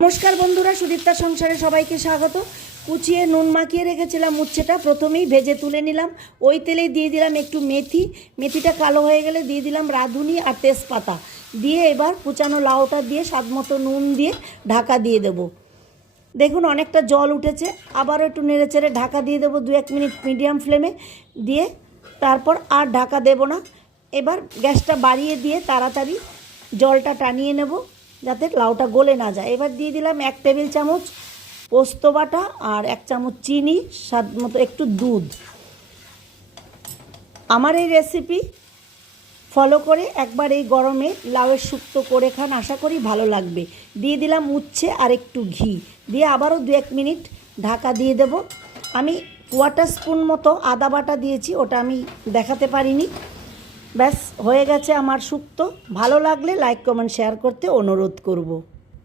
নমস্কার বন্ধুরা, সুদীপ্তার সংসারে সবাইকে স্বাগত। কুচিয়ে নুন মাখিয়ে রেখেছিলাম উচ্ছেটা প্রথমেই ভেজে তুলে নিলাম। ওই তেলেই দিয়ে দিলাম একটু মেথিটা কালো হয়ে গেলে দিয়ে দিলাম রাঁধুনি আর তেজপাতা দিয়ে এবার কুচানো লাউটা দিয়ে স্বাদ মতো নুন দিয়ে ঢাকা দিয়ে দেবো। দেখুন অনেকটা জল উঠেছে, আবারও একটু নেড়েচেড়ে ঢাকা দিয়ে দেবো 2-1 মিনিট মিডিয়াম ফ্লেমে দিয়ে, তারপর আর ঢাকা দেব না। এবার গ্যাসটা বাড়িয়ে দিয়ে তাড়াতাড়ি জলটা টানিয়ে নেব যাতে লাউটা গলে না যায়। এবার দিয়ে দিলাম 1 টেবিল চামচ পোস্ত বাটা আর 1 চামচ চিনি, স্বাদ মতো একটু দুধ। আমার এই রেসিপি ফলো করে একবার এই গরমে লাউয়ের শুক্তো করে খান, আশা করি ভালো লাগবে। দিয়ে দিলাম উচ্ছে আর একটু ঘি দিয়ে আবারও 2-1 মিনিট ঢাকা দিয়ে দেব। আমি 1/4 স্পুন মতো আদা বাটা দিয়েছি, ওটা আমি দেখাতে পারিনি। ব্যাস হয়ে গেছে আমার শুক্তো। ভালো লাগলে লাইক কমেন্ট শেয়ার করতে অনুরোধ করব।